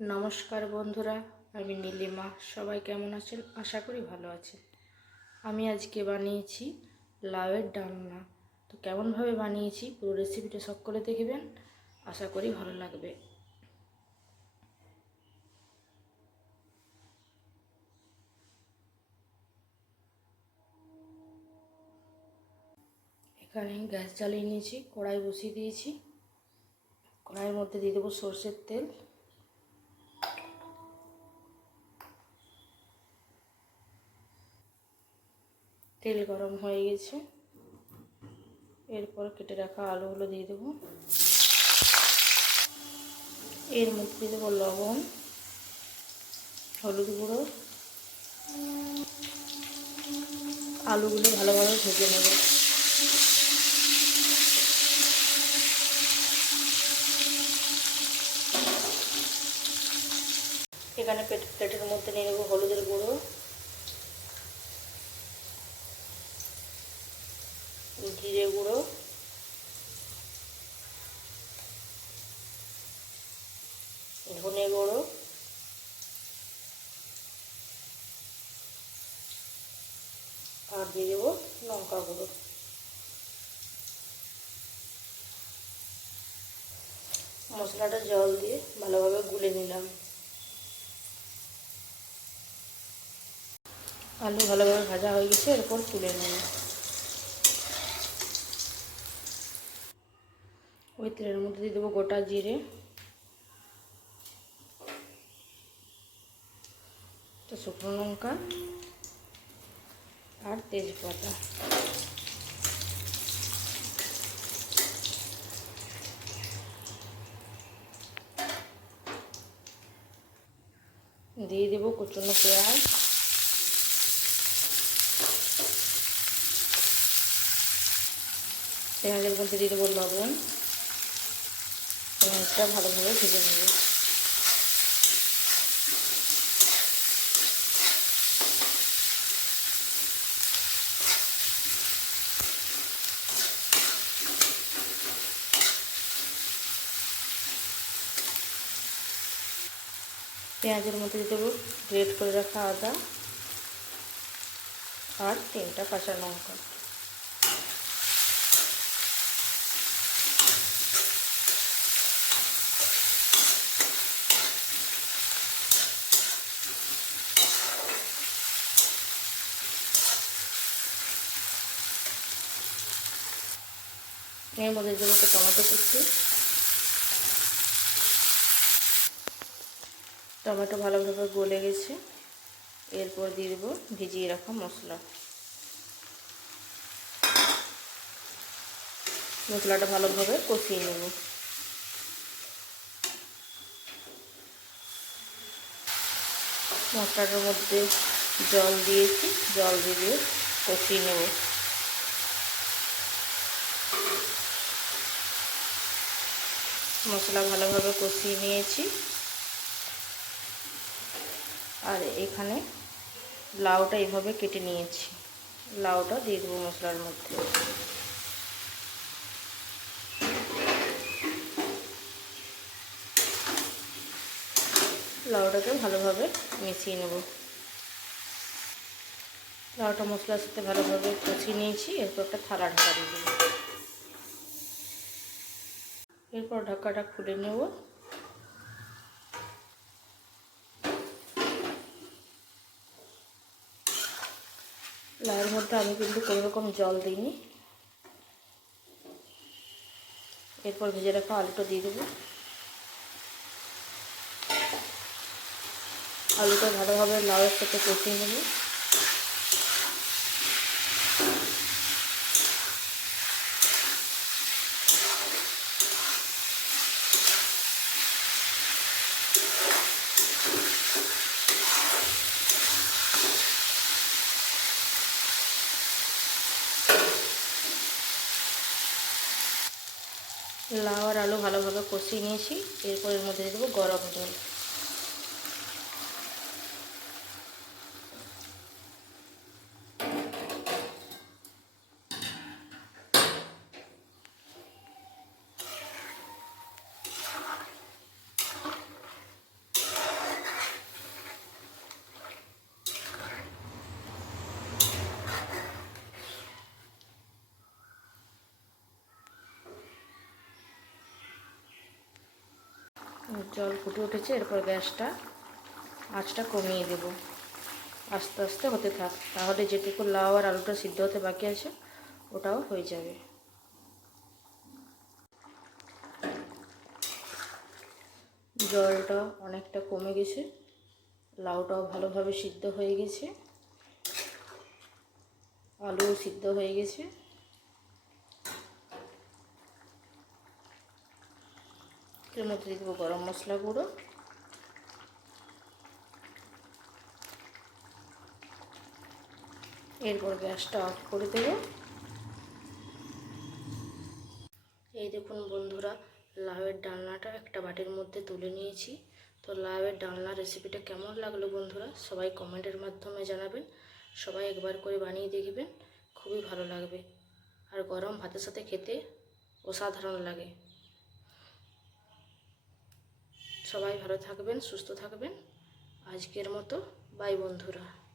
নমস্কার বন্ধুরা, আমি নীলিমা। সবাই কেমন আছেন? আশা করি ভালো আছেন। আমি আজকে বানিয়েছি লাউয়ের ডালনা। তো কেমনভাবে বানিয়েছি, পুরো রেসিপিটা সকলে দেখবেন। আশা করি ভালো লাগবে। এখানে গ্যাস জ্বালিয়ে নিয়েছি, কড়াই বসিয়ে দিয়েছি। কড়াইয়ের মধ্যে দিয়ে দেবো সর্ষের তেল। তেল গরম হয়ে গেছে। এরপর কেটে রাখা আলুগুলো দিয়ে দেবো। এর মধ্যে দিয়ে দেবো লবণ, হলুদ গুঁড়ো। আলুগুলো ভালোভাবে ভেজে নেব। এখানে প্লেটের মধ্যে নিয়ে নেব হলুদের গুঁড়ো। জিরে গুঁড়ো। ধনে গুঁড়ো। আর দিয়ে দেবো লঙ্কা গুঁড়ো। মশলাটা জল দিয়ে ভালোভাবে গুলে নিলাম। আলু ভালোভাবে ভাজা হয়ে গেছে, এরপর তুলে নেব। ওই তেলের মধ্যে দিয়ে দেবো গোটা জিরে। শুকনো লঙ্কা আর তেজপাতা। দিয়ে দেবো কুচুনো পেঁয়াজ। পেঁয়াজের মধ্যে দিয়ে দেবো লবণ। পেঁয়াজটা ভালোভাবে ভেজে নেব। পেঁয়াজের মধ্যে দিয়ে দেবো গ্রেট করে রাখা আদা আর তিনটা কাঁচা লঙ্কা। এর মধ্যে দেবো একটা টমেটো কুচি। টমেটো ভালোভাবে গলে গেছে। এরপর দিয়ে দেবো ভিজিয়ে রাখা মশলা। মশলাটা ভালোভাবে কষিয়ে নেব। মশলাটার মধ্যে জল দিয়েছি, জল দিয়ে কষিয়ে নেব। মশলা ভালোভাবে কষিয়ে নিয়েছি। আর এখানে লাউটা এভাবে কেটে নিয়েছি। লাউটা দিয়ে দেবো মশলার মধ্যে। লাউটাকে ভালোভাবে মিশিয়ে নেব। লাউটা মশলার সাথে ভালোভাবে কষিয়ে নিয়েছি, এরপর একটা থালা ঢাকা দিয়ে দেবো। এরপর ঢাকাটা খুলে নেব। লাউয়ের মধ্যে আমি কিন্তু কোনো রকম জল দিইনি। এরপর ভেজে রাখা আলুটা দিয়ে দেবো। আলুটা ভালোভাবে লাউয়ের সাথে কষিয়ে নেব। লাউ আর আলু ভালোভাবে কষিয়ে নিয়েছি। এরপর এর মধ্যে দিয়ে দেবো গরম জল। জল ফুটে উঠেছে, এরপর গ্যাসটা, আঁচটা কমিয়ে দেব। আস্তে আস্তে হতে থাক, তাহলে যেটুকু লাউ আর আলুটা সিদ্ধ হতে বাকি আছে, ওটাও হয়ে যাবে। জলটা অনেকটা কমে গেছে, লাউটাও ভালোভাবে সিদ্ধ হয়ে গেছে, আলুও সিদ্ধ হয়ে গেছে। এর মধ্যে দিয়ে দেবো গরম মশলা গুঁড়ো। এরপর গ্যাসটা অফ করে দেবো। এই দেখুন বন্ধুরা, লাউয়ের ডালনাটা একটা বাটির মধ্যে তুলে নিয়েছি। তো লাউয়ের ডালনা রেসিপিটা কেমন লাগল বন্ধুরা, সবাই কমেন্টের মাধ্যমে জানাবেন। সবাই একবার করে বানিয়ে দেখবেন, খুবই ভালো লাগবে। আর গরম ভাতের সাথে খেতে অসাধারণ লাগে। সবাই ভালো থাকবেন সুস্থ থাকবেন। আজকের মতো বাই বন্ধুরা।